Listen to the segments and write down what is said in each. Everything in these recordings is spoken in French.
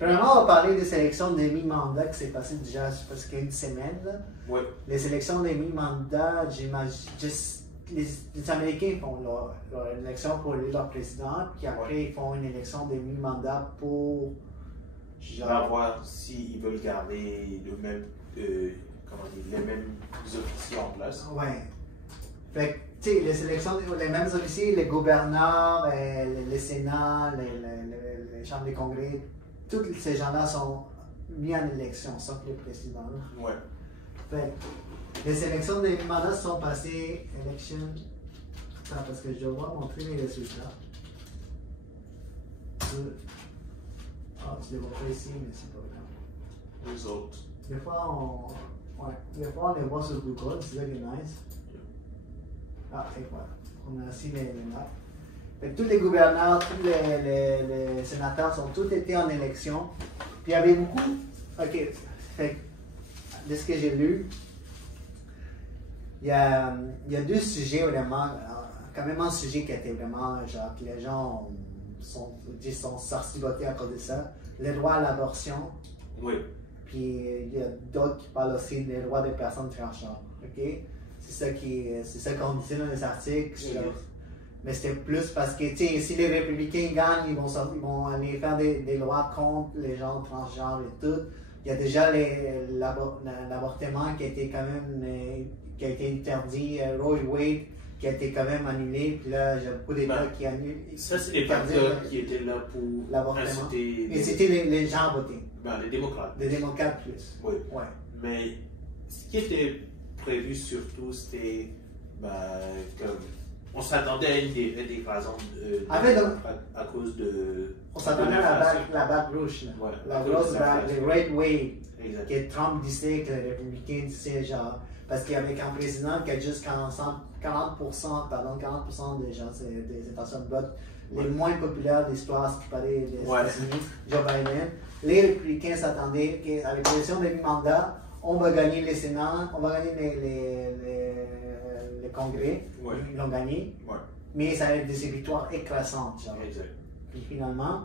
Premièrement, on va parler des sélections des mi-mandats qui s'est passé déjà presque une semaine. Là. Ouais. Les sélections des mi-mandats, les Américains font leur élection pour élire leur président, puis après ils font une élection des mi-mandats pour. On va voir s'ils veulent garder le même, les mêmes officiers en place. Ouais. Fait que, tu sais, les sélections, les mêmes officiers, les gouverneurs, les sénats, les chambres des congrès, tous ces gens-là sont mis en élection, sauf le président. Ouais. Fait que, les sélections des mandats sont passées, élection. Attends, parce que je dois montrer les résultats. Ah, tu les vois pas ici, mais c'est pas grave. Les autres. Des fois, on les voit sur Google, c'est ça qui est nice. Ah, et voilà. On a aussi les notes. Fait que tous les gouverneurs, tous les sénateurs sont tous été en élection. Puis il y avait beaucoup. Ok. Fait que, de ce que j'ai lu, il y a deux sujets vraiment. Quand même un sujet qui était vraiment. Genre, que les gens sont sortis voter à cause de ça. Le droit à l'abortion. Oui. Puis il y a d'autres qui parlent aussi des droits des personnes transgenres. Ok? C'est ça qu'on disait dans les articles. Mais c'était plus parce que, tu sais, si les républicains gagnent, ils vont aller faire des lois contre les gens transgenres et tout. Il y a déjà l'avortement qui a été quand même qui a été interdit, Roe v. Wade, qui a été quand même annulé. Puis là, j'ai beaucoup d'États qui annulent. Ça, c'est les facteurs qui étaient là pour l'avortement. inciter inciter les gens à voter. Les démocrates. Les démocrates plus. Oui. Ouais. Mais ce qui était prévu surtout, c'était comme on s'attendait à une déclaration à cause de. On s'attendait à la bague rouge, là. Ouais, la grosse bague, le Red Wave, exact. que Trump disait, que les républicains disaient, genre, parce qu'il y avait un président qui a juste 40% des gens, des intentions de vote les moins populaires de l'histoire, ce qui paraît des États-Unis, Joe Biden. Les républicains s'attendaient qu'avec l'élection des mi-mandats, on va gagner les Sénats, on va gagner les congrès, ils l'ont gagné, mais ça a été des victoires écrasantes. Genre. Exact. Puis finalement,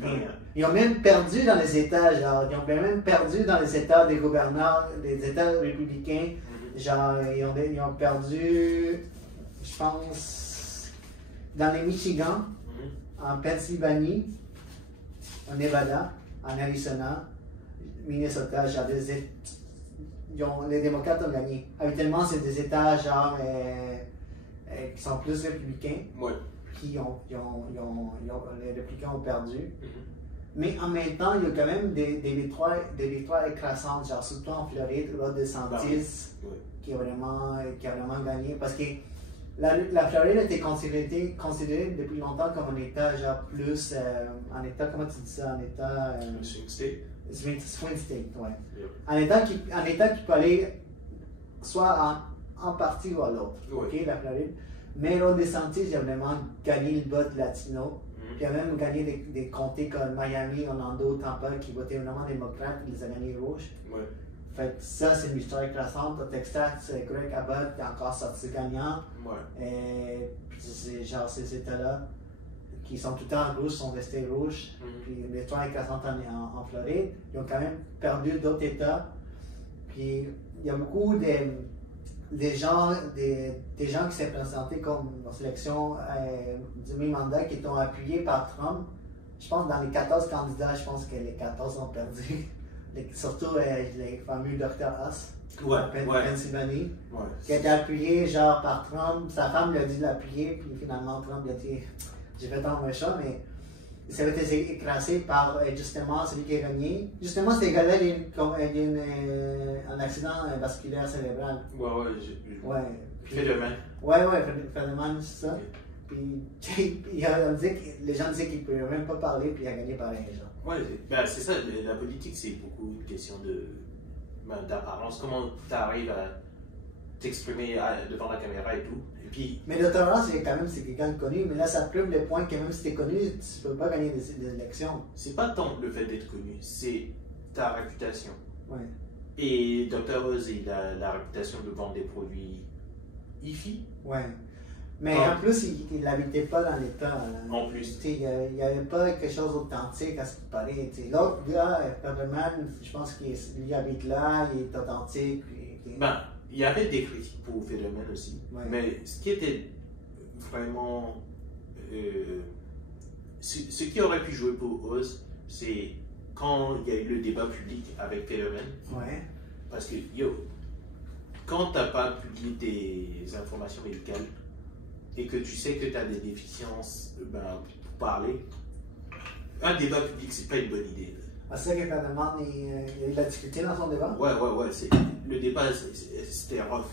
rien. Ils ont même perdu dans les États, genre, ils ont même perdu dans les États des gouverneurs, des États républicains, genre, ils ont perdu, je pense, dans les Michigan, en Pennsylvanie, en Nevada, en Arizona, Minnesota, genre, les démocrates ont gagné. Habituellement, c'est des États, genre, qui sont plus républicains. Puis les républicains ont perdu. Mais en même temps, il y a quand même des victoires écrasantes, genre surtout en Floride, Ron DeSantis, qui a vraiment gagné. Parce que la Floride était considérée depuis longtemps comme un État, genre plus, un État, comment tu dis ça, un État. Swing state. Swing state, ouais. Un État qui peut aller soit en partie ou à l'autre. Ok, la Floride. Mais Ron DeSantis a vraiment gagné le vote latino. Puis il a même gagné des comtés comme Miami, Orlando, Tampa, qui votaient vraiment démocrates, il les a gagnés rouges. Fait que ça, c'est une victoire écrasante. Au Texas, Greg Abbott est encore sorti gagnant. Puis c'est genre ces États-là qui sont tout le temps en rouge, sont restés rouges. Puis une victoire écrasante en Floride. Ils ont quand même perdu d'autres États. Puis il y a beaucoup des gens qui s'est présentés comme en sélection du mi-mandat qui étaient appuyés par Trump. Je pense que dans les 14 candidats, je pense que les 14 ont perdu. Surtout les fameux Dr. Oz, Pennsylvanie, qui a été appuyé genre par Trump. Sa femme lui a dit de l'appuyer, puis finalement Trump lui a dit j'ai fait tant méchant, mais ça avait été écrasé par justement celui qui a gagné. Justement, cet gars-là, il y a un accident vasculaire cérébral. Federman. Federman, c'est ça. Puis les gens disaient qu'il ne pouvait même pas parler, puis il a gagné pareil. C'est ça, la politique, c'est beaucoup une question d'apparence. Comment tu arrives à t'exprimer devant la caméra et tout. Et puis, mais le Torrent, c'est quand même quelqu'un de connu, mais là, ça prouve le point que même si tu es connu, tu ne peux pas gagner des élections. C'est pas tant le fait d'être connu, c'est ta réputation. Ouais. Et Dr. Oz, il a la réputation de vendre des produits IFI. Ouais. Mais en plus, il n'habitait pas dans l'État. En plus. Il n'y avait pas quelque chose d'authentique à ce qu'il paraît. L'autre gars, Federman, je pense qu'il habite là, il est authentique. Ben, il y avait des critiques pour Federman aussi. Ouais. Mais ce qui était vraiment. Ce qui aurait pu jouer pour Oz, c'est quand il y a eu le débat public avec Federman. Ouais. Parce que, quand tu n'as pas publié des informations médicales et que tu sais que tu as des déficiences pour parler, un débat public, c'est pas une bonne idée. Ah, c'est ça que Federman, il a eu de la difficulté dans son débat? Ouais. Le débat, c'était rough.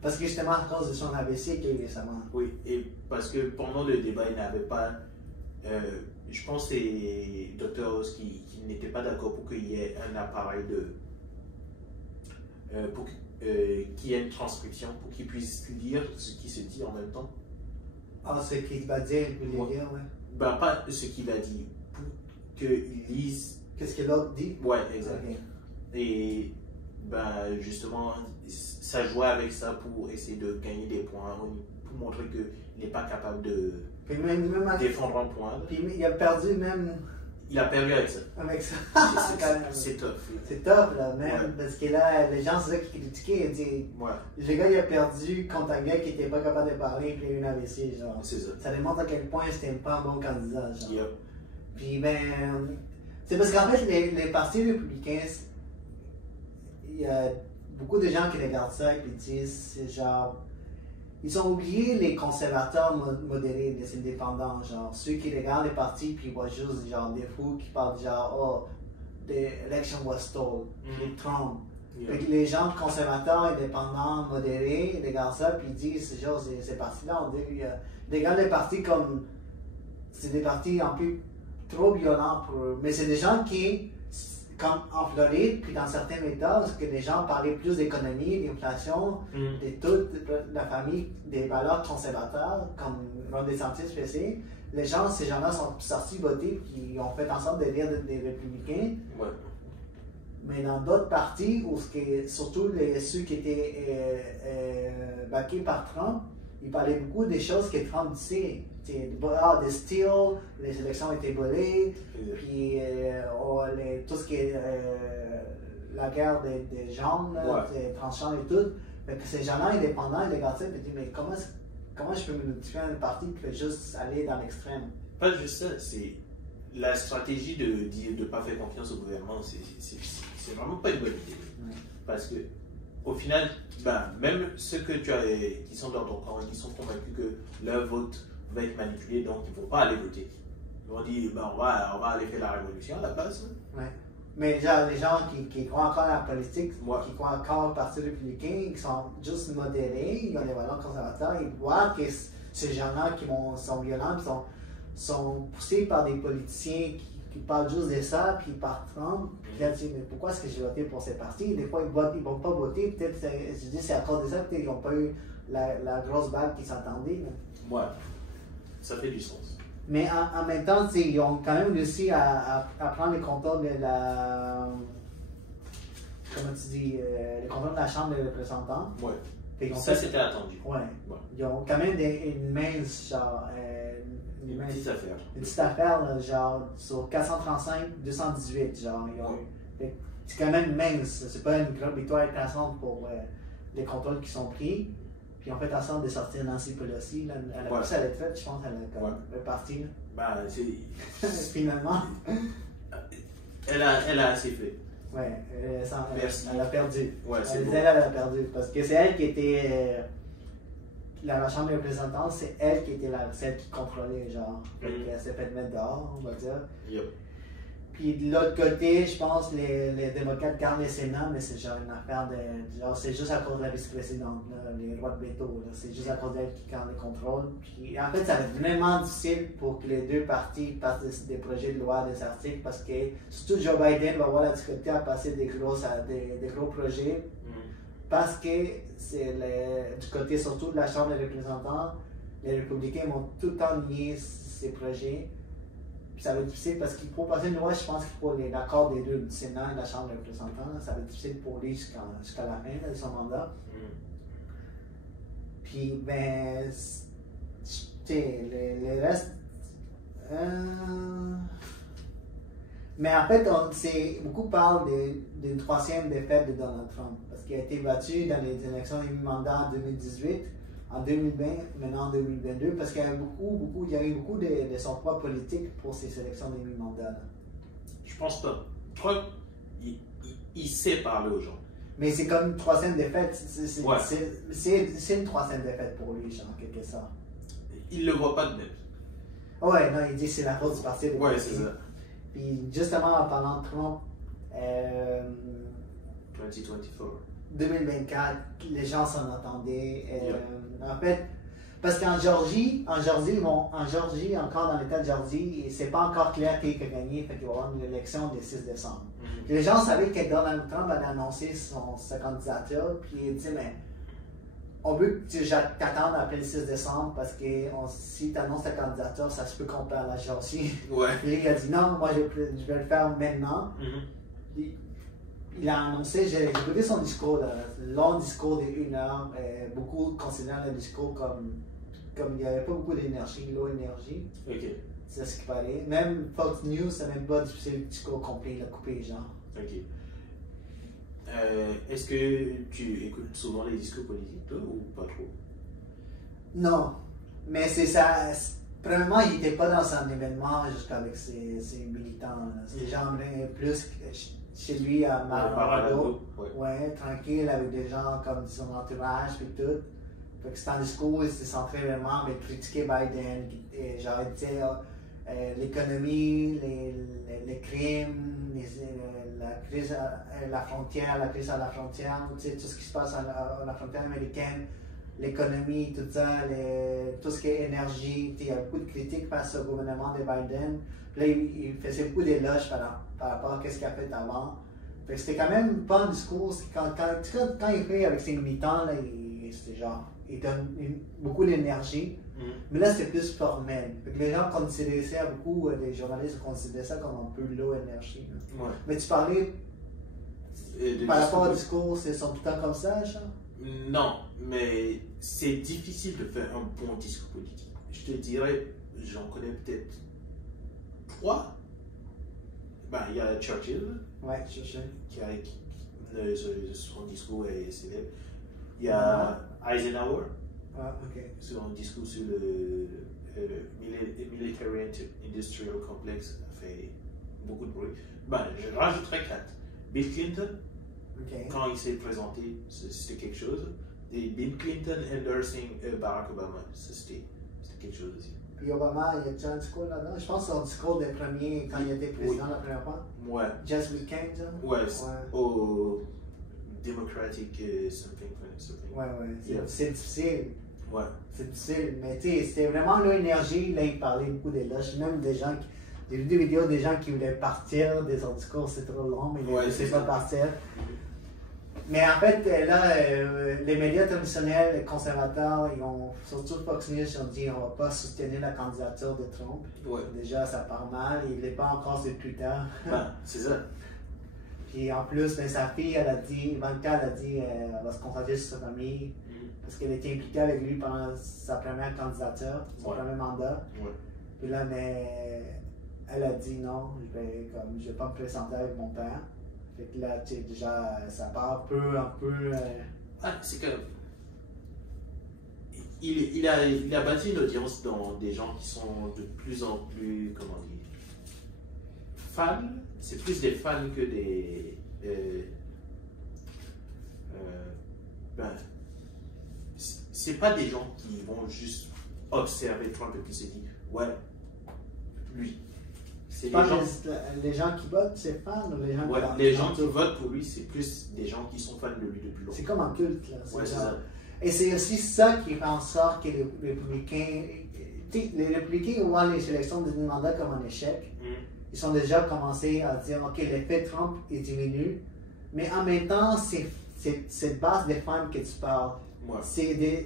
Parce que justement, à cause de son AVC qu'il y a eu récemment. Oui, et parce que pendant le débat, il n'avait pas. Je pense que c'est Dr. Oz qui n'était pas d'accord pour qu'il y ait un appareil qu'il y ait une transcription pour qu'il puisse lire ce qui se dit en même temps. Ah, ce qu'il va dire, il peut le lire, ouais. Ben, pas ce qu'il a dit, pour qu'il lise. Qu'est-ce que l'autre dit? Ouais, exact. Okay. Et ben, justement, ça jouait avec ça pour essayer de gagner des points, pour montrer qu'il n'est pas capable de défendre un point. Puis il a perdu même. Il a perdu avec ça. Avec ça. C'est tough. C'est tough, là, même. Ouais. Parce que là, les gens, c'est ça qui critiquaient. Ils disaient, ouais. Le gars, il a perdu contre un gars qui n'était pas capable de parler, puis il a eu une AVC, genre. C'est ça. Ça démontre à quel point c'était pas un bon candidat, genre. Yep. Puis, c'est parce qu'en fait, les partis républicains, il y a beaucoup de gens qui regardent ça et qui disent, c'est genre. Ils ont oublié les conservateurs modérés, les indépendants, genre ceux qui regardent les partis puis ils voient juste genre des fous qui parlent genre oh, the election was stolen, puis Trump. Yeah. Les gens conservateurs, indépendants, modérés, ils regardent ça puis ils disent genre ces partis-là, on dit, ils regardent les partis comme c'est des partis un peu trop violents pour eux. Mais c'est des gens qui, comme en Floride, puis dans certains États, parce que les gens parlaient plus d'économie, d'inflation, de toute la famille, des valeurs conservateurs, comme Ron DeSantis faisait, ces gens-là sont sortis voter, puis ils ont fait en sorte de lire des républicains. Ouais. Mais dans d'autres partis, surtout ceux qui étaient backés par Trump, ils parlaient beaucoup des choses que Trump disait. Des steals, les élections étaient volées, puis tout ce qui est la guerre des gens, des tranchants et tout. Fait que ces gens-là indépendants, ils regardent ça et ils disent, mais comment je peux me notifier un parti qui peut juste aller dans l'extrême? Pas juste ça, c'est la stratégie de ne pas faire confiance au gouvernement, c'est vraiment pas une bonne idée. Ouais. Parce que au final, même ceux qui sont dans ton camp, qui sont convaincus que leur vote va être manipulé, donc ils ne vont pas aller voter. Ils vont dire, on va aller faire la révolution à la place. Ouais. Mais genre, les gens qui croient encore à la politique, qui croient encore au Parti républicain, qui sont juste modérés, ils ont des valeurs conservateurs, ils voient que ces gens-là qui sont violents, sont poussés par des politiciens qui parlent juste de ça, puis par Trump. Puis là, tu dis, mais pourquoi est-ce que j'ai voté pour ces partis? Des fois, ils ne vont pas voter, peut-être, je dis, c'est à cause de ça, peut-être qu'ils n'ont pas eu la grosse balle qui s'attendait. Ouais. Ça fait du sens. Mais en même temps, ils ont quand même réussi à prendre le contrôle de la. Comment tu dis? Le contrôle de la Chambre des représentants. Ouais. Ça, c'était attendu. Ouais. Ils ont quand même une mince, genre. Une petite affaire. Une petite affaire, là, genre, sur 435, 218, genre. C'est quand même mince. C'est pas une grande victoire intéressante pour les contrôles qui sont pris. Puis on fait en sorte de sortir Nancy Pelosi. Là, elle a passé à la retraite, je pense, elle est partie. Finalement. Elle a assez fait. Ouais, elle a perdu. Ouais, elle a perdu. Parce que c'est elle qui était. La Chambre des représentants, c'est elle qui était celle qui contrôlait, genre. Elle s'est fait mettre dehors, on va dire. Yep. Puis de l'autre côté, je pense les démocrates gardent le Sénat, mais c'est genre une affaire de. Genre, c'est juste à cause de la vice-présidente, les droits de veto. C'est juste à cause d'elle qui garde le contrôle. Puis en fait, ça va être vraiment difficile pour que les deux partis passent des projets de loi, des articles, parce que surtout Joe Biden va avoir la difficulté à passer des gros projets. Parce que c'est du côté surtout de la Chambre des représentants, les républicains vont tout le temps nier ces projets. Puis ça va être difficile parce qu'il faut passer une loi, je pense qu'il faut l'accord des deux, du Sénat et de la Chambre des représentants. Ça va être difficile pour lui jusqu'à la fin de son mandat. Puis, les restes. Mais en fait, beaucoup parlent d'une troisième défaite de Donald Trump, parce qu'il a été battu dans les élections de mi-mandat en 2018, en 2020, maintenant en 2022, parce qu'il y a eu beaucoup de son poids politique pour ces élections de mi-mandat. Je pense pas. Trump, il sait parler aux gens. Mais c'est comme une troisième défaite. C'est une troisième défaite pour lui, en quelque sorte. Il le voit pas de même. Ouais, non, il dit que c'est la faute du parti. Ouais, c'est ça. Puis justement, en parlant de Trump, 2024, les gens s'en attendaient. En fait, parce qu'en Géorgie, encore dans l'État de Géorgie, c'est pas encore clair qui a gagné, fait qu'il va y avoir une élection le 6 décembre. Les gens savaient que Donald Trump allait annoncer sa candidature, puis il dit, mais on veut que tu t'attendes après le 6 décembre, parce que si tu annonces ta candidature, ça se peut qu'on perd la Géorgie. Ouais. Puis il a dit, non, moi je vais le faire maintenant. Il a annoncé, j'ai écouté son discours, un long discours de 1 heure, beaucoup considérant le discours comme il n'y avait pas beaucoup d'énergie, low énergie. Ok. C'est ce qu'il fallait. Même Fox News, c'est même pas difficile le discours complet, il a coupé les gens. Ok. Est-ce que tu écoutes souvent les discours politiques, toi, ou pas trop? Non, mais c'est ça. Premièrement, il n'était pas dans son événement jusqu'avec ses militants. C'était genre plus chez lui à Mar-a-Lago. Ouais, tranquille avec des gens comme son entourage et tout. Fait que c'est un discours, il s'est centré vraiment à critiquer Biden. Et genre, il disait l'économie, les crimes, la crise à la frontière, tout ce qui se passe à la frontière américaine, l'économie, tout ça, tout ce qui est énergie. Il y a beaucoup de critiques face au gouvernement de Biden. Puis là, il faisait beaucoup d'éloges par rapport à ce qu'il a fait avant. C'était quand même pas un discours. Quand il fait avec ses militants, c'était genre, il donne beaucoup d'énergie. Mais là, c'est plus formel. Les gens considéraient ça, beaucoup des journalistes considéraient ça comme un peu low énergie. Ouais. Mais tu parlais par rapport au discours, c'est sont tout le temps comme ça, Charles? Non, mais c'est difficile de faire un bon discours politique. Je te dirais, j'en connais peut-être 3. Il y a Churchill. Ouais, Churchill. Son discours est célèbre. Il y a Eisenhower. Ah, ok. Son discours sur le Military Industrial Complex a fait beaucoup de bruit. Je rajouterais 4. Bill Clinton. Okay. Quand il s'est présenté, c'était quelque chose. Et Bill Clinton endorsing Barack Obama, c'était quelque chose aussi. Puis Obama, il y a déjà un discours là-dedans. Je pense que son discours des premiers, quand il était président la première fois. Ouais. Just Weekend, genre. Ouais. Au Democratic something. Ouais. Yeah. C'est difficile. Ouais. C'est difficile. Mais tu sais, c'était vraiment l'énergie. Là, il parlait beaucoup d'éloges. Même des gens qui. J'ai vu des vidéos des gens qui voulaient partir de son discours, c'est trop long, mais ils ne laissaient pas partir. Mais en fait, là, les médias traditionnels, les conservateurs, surtout Fox News, ils ont dit on ne va pas soutenir la candidature de Trump. Ouais. Déjà, ça part mal, il n'est pas encore sur Twitter. C'est ça. Puis en plus, sa fille, Ivanka, elle a dit elle va se concentrer sur sa famille, parce qu'elle était impliquée avec lui pendant sa première candidature, son premier mandat. Ouais. Puis là, elle a dit non, je vais pas me présenter avec mon père. Fait que là, tu sais, déjà, ça part un peu. C'est que. Il a bâti une audience dans des gens qui sont de plus en plus, comment dire, fans. C'est plus des fans que des. C'est pas des gens qui vont juste observer Trump et puis se dire, ouais, lui. C'est les gens qui votent, c'est fans ou les gens les gens qui votent pour lui, c'est plus des gens qui sont fans de lui depuis longtemps. C'est comme un culte, là. Ouais, c'est ça. Et c'est aussi ça qui fait en sorte que les républicains. Les républicains voient les élections de mandat comme un échec. Ils ont déjà commencé à dire ok, l'effet Trump est diminué, mais en même temps, c'est cette base des fans que tu parles. Ouais.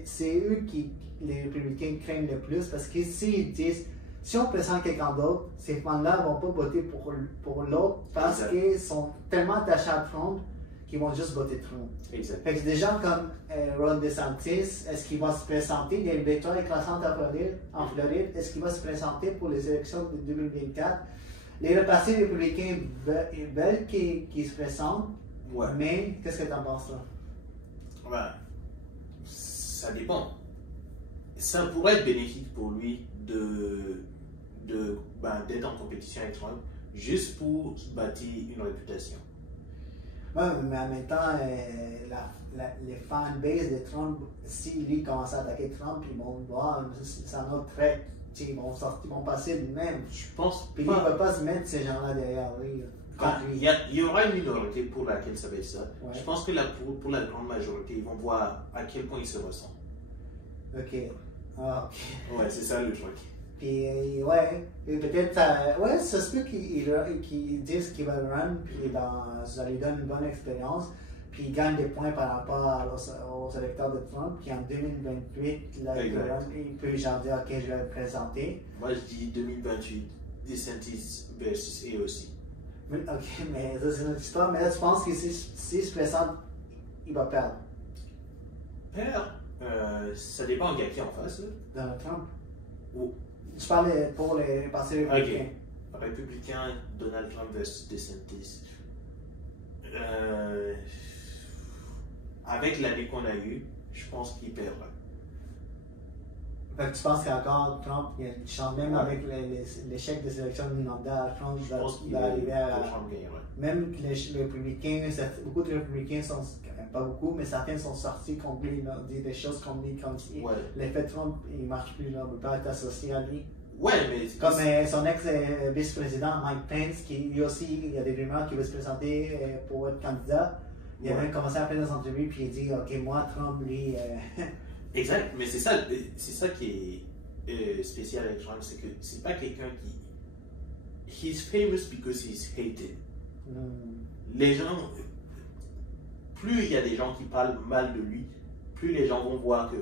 C'est eux qui les républicains craignent le plus parce que s'ils disent si on présente quelqu'un d'autre, ces fans-là ne vont pas voter pour l'autre parce qu'ils sont tellement attachés à Trump qui vont juste voter Trump. Exact. Fait que des gens comme Ron DeSantis, est-ce qu'il va se présenter? Il y a une victoire écrasante en Floride. Est-ce qu'il va se présenter pour les élections de 2024? Les partis républicains veulent qu'il se présente, ouais. Mais qu'est-ce que tu en penses là? Ben, ça dépend. Ça pourrait être bénéfique pour lui d'être en compétition avec Trump, juste pour bâtir une réputation. Oui, mais en même temps, les fanbase de Trump, si lui commence à attaquer Trump, ils vont voir, c'est un autre trait, ils vont passer de même. Je pense. Puis il ne peut pas se mettre ces gens-là derrière lui. Il y aura une minorité pour laquelle ça va être ça. Ouais. Je pense que pour la grande majorité, ils vont voir à quel point ils se ressentent. Ok. Ah, ok. Ouais, c'est ça le truc. Puis, ouais, peut-être, ouais, ça se peut qu'ils disent qu'il va run, puis ça lui donne une bonne expérience, puis il gagne des points par rapport aux électeurs de Trump, puis en 2028, là, il peut genre dire, ok, je vais le présenter. Moi, je dis 2028, DeSantis versus AOC. Ok, mais ça, c'est une autre histoire, mais là, tu penses que s'il se présente, il va perdre? Perdre? Ça dépend de qui en face. Donald Trump? Oh. Je parlais pour les partis républicains. Ok. Républicain, Donald Trump versus DeSantis. Avec l'année qu'on a eue, je pense qu'il perdra. Fait que tu penses qu'encore Trump, il chante même avec l'échec des élections du mandat, Trump va arriver à. Même les républicains, beaucoup de républicains sont. Pas beaucoup, mais certains sont sortis contre lui, ils ont dit des choses comme si l'effet Trump, il ne marche plus, là, on ne peut pas être associé à lui. Ouais, mais. Comme son ex-vice-président Mike Pence, qui lui aussi, il y a des rumeurs qu'il veut se présenter pour être candidat. Il a même commencé à faire des entrevues, puis il dit, ok, moi, Trump, lui. Exact, mais c'est ça qui est spécial avec Trump, c'est que c'est pas quelqu'un qui. He's famous because he's hated. Les gens. Plus il y a des gens qui parlent mal de lui, plus les gens vont voir que,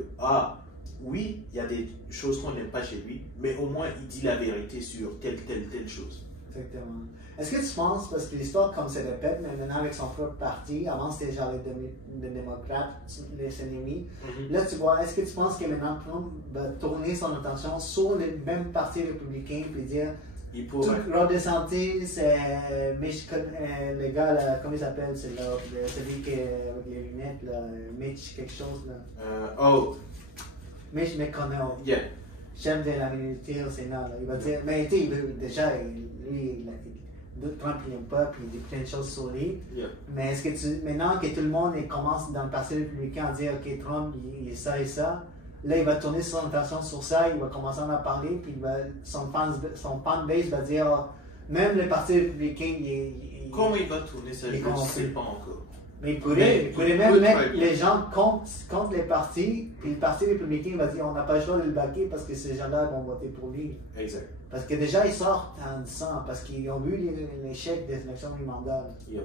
oui, il y a des choses qu'on n'aime pas chez lui, mais au moins il dit la vérité sur telle chose. Exactement. Est-ce que tu penses, parce que l'histoire comme se répète, mais maintenant avec son propre parti, avant c'était genre les démocrates, les ennemis, là tu vois, est-ce que tu penses que maintenant Trump va tourner son attention sur le même parti républicain et dire, Ron DeSantis, le gars, là, comment il s'appelle, c'est celui qui avec les lunettes, là, Mitch quelque chose là. Mitch McConnell. Yeah. Chef de la minorité au Sénat, là. Il va dire, mais tu sais, déjà, lui, Trump il n'aime pas, puis il dit plein de choses sur lui. Yeah. Mais est-ce que maintenant que tout le monde commence dans le parti républicain à dire, ok, Trump, il est ça et ça, là, il va tourner son attention sur ça, il va commencer à en parler, puis son fanbase va dire, même le parti républicain, comment il va tourner ça, je ne sais pas encore. Mais il pourrait même mettre les gens contre les partis, puis le parti républicain va dire, on n'a pas le choix de le baquer parce que ces gens-là vont voter pour lui. Exact. Parce que déjà, ils sortent en disant, parce qu'ils ont vu l'échec des élections du mandat. Yep.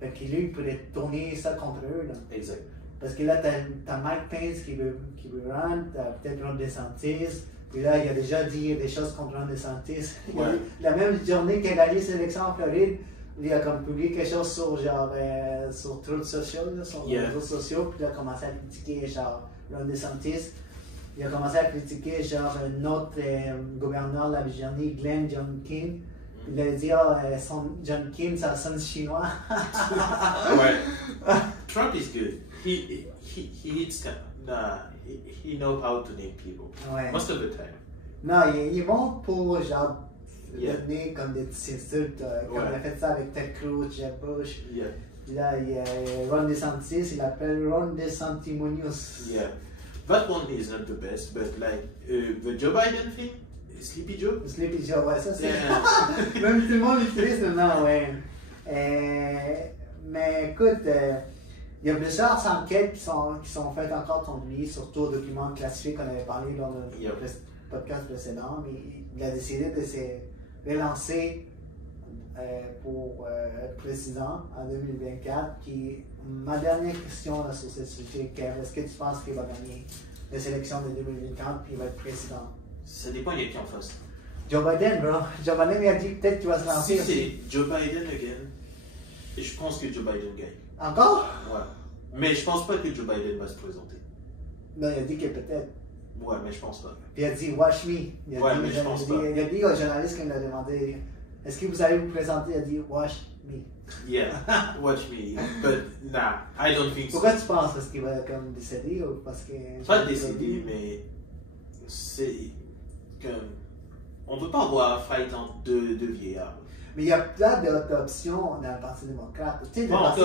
Fait que lui, il pourrait tourner ça contre eux. Là. Exact. Parce que là, t'as Mike Pence qui veut run, t'as peut-être Ron DeSantis, puis là, il a déjà dit des choses contre Ron DeSantis. Ouais. La même journée qu'il a gagné ses élections en Floride, il a comme publié quelque chose sur sur Truth Social, sur les réseaux sociaux, puis il a commencé à critiquer Ron DeSantis. Il a commencé à critiquer notre gouverneur de la Virginie, Glenn Youngkin. Il a dit, Youngkin, ça sonne chinois. Ouais. Trump is good. He hits, he knows how to name people. Ouais. Most of the time. Non, ils vont pour donner comme des petits insultes, comme il a fait ça avec Ted Cruz, Jeb Bush. Yeah. Là, il y a Ron DeSantis, il l'appelle Ron DeSantimonious. Yeah. That one is not the best, but like the Joe Biden thing, Sleepy Joe. Sleepy Joe, ouais, ça c'est. Yeah. Même tout le monde l'utilise maintenant, ouais. Mais écoute, il y a plusieurs enquêtes qui sont faites encore contre lui, surtout aux documents classifiés qu'on avait parlé dans le podcast précédent, mais il a décidé de se relancer pour être président en 2024. Puis ma dernière question là, sur ce sujet, Kev, est-ce que tu penses qu'il va gagner les élections de 2024 puis il va être président? Ça dépend, il y a qui en face. Joe Biden, bro. Joe Biden il a dit peut-être qu'il va se lancer. Si c'est Joe Biden again, je pense que Joe Biden gagne. Encore? Ouais. Mais je pense pas que Joe Biden va se présenter. Non, il a dit que peut-être. Ouais, mais je pense pas. Puis il a dit, watch me. Il a dit, mais je pense pas. Il a dit au journaliste qui me l'a demandé, est-ce que vous allez vous présenter? Il a dit, watch me. Yeah, watch me. But nah, I don't think so. Pourquoi tu penses? Parce qu'il va comme décéder ou parce que. Pas décéder, mais c'est comme. On ne peut pas avoir un fight entre deux vieillards. Mais il y a plein d'autres options dans le Parti démocrate. Tu sais, le parti.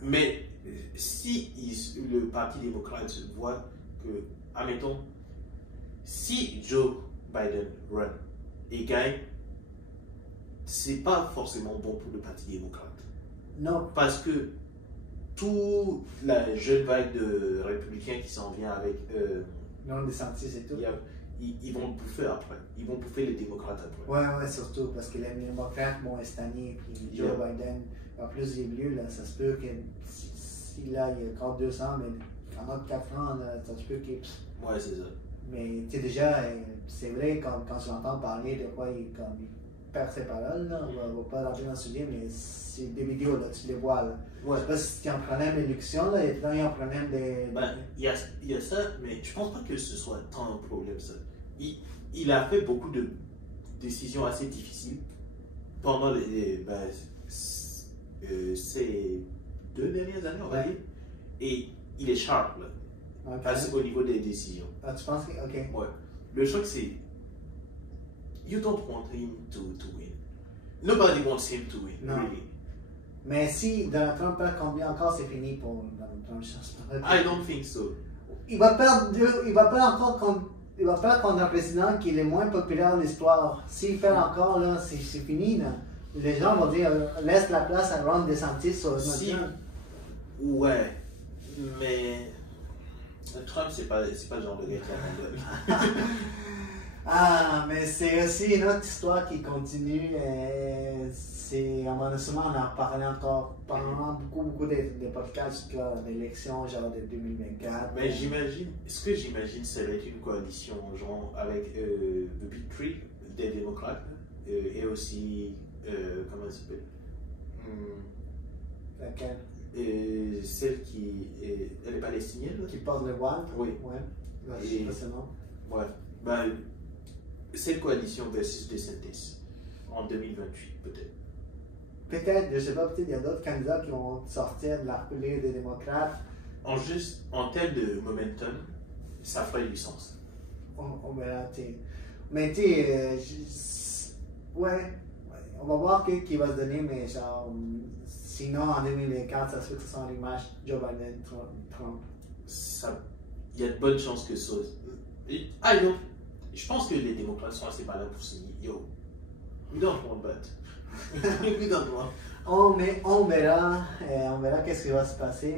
Mais si le Parti démocrate voit que, admettons, si Joe Biden run et gagne, c'est pas forcément bon pour le Parti démocrate. Non. Parce que toute la jeune vague de républicains qui s'en vient avec. Non, DeSantis et tout. Ils vont bouffer après. Ils vont bouffer les démocrates après. Ouais, surtout parce que les démocrates vont stagner. Puis Joe Biden, en plus, il est vieux, là, ça se peut que s'il a encore 200, mais pendant 4 ans, là, ça se peut qu'il. Ouais, c'est ça. Mais tu sais, déjà, c'est vrai, quand je l'entends parler de quoi il perd ses paroles, là, on va pas rentrer dans le sujet, mais c'est des vidéos, là, tu les vois. Là. Ouais. Je sais pas si tu en problème d'élection, là, il y a un problème de. Ben, il y a ça, mais je pense pas que ce soit tant un problème, ça. Il a fait beaucoup de décisions assez difficiles pendant ces 2 dernières années, on va dire. Et il est sharp, là. Okay. Au niveau des décisions. Ah, tu penses que. Ok. Ouais. Le truc, c'est. You don't want him to win. Nobody wants him to win, really. Mais si Donald Trump perd combien encore, c'est fini pour Donald Trump. I don't think so. Il va perdre contre un président qui est le moins populaire de l'histoire. S'il perd encore, là, c'est fini. Là. Les gens vont dire laisse la place à Ron DeSantis sur notre Trump. Ouais, mais Trump, c'est pas le genre de gars qui a Ah, mais c'est aussi une autre histoire qui continue. On va sûrement en parler encore pendant beaucoup de podcasts sur l'élection genre de 2024. Mais ce que j'imagine, ça va être une coalition genre avec The Big Three des démocrates et aussi, comment elle s'appelle? Laquelle? Celle qui elle est palestinienne. Qui porte le voile? Oui. Ouais. Je sais pas son nom. Ouais. Ben, cette coalition versus DeSantis en 2028, peut-être. Peut-être, je sais pas, peut-être il y a d'autres candidats qui vont sortir de l'arpelé des démocrates. En termes de momentum, ça ferait du sens. On verra, mais tu sais, ouais, on va voir qui va se donner, mais genre, sinon en 2024, ça se fait que ce soit un rematch Joe Biden, Trump. Il y a de bonnes chances que ça. Je pense que les démocrates sont assez malins pour se dire, yo, we don't want that. We don't want. On verra qu'est-ce qui va se passer.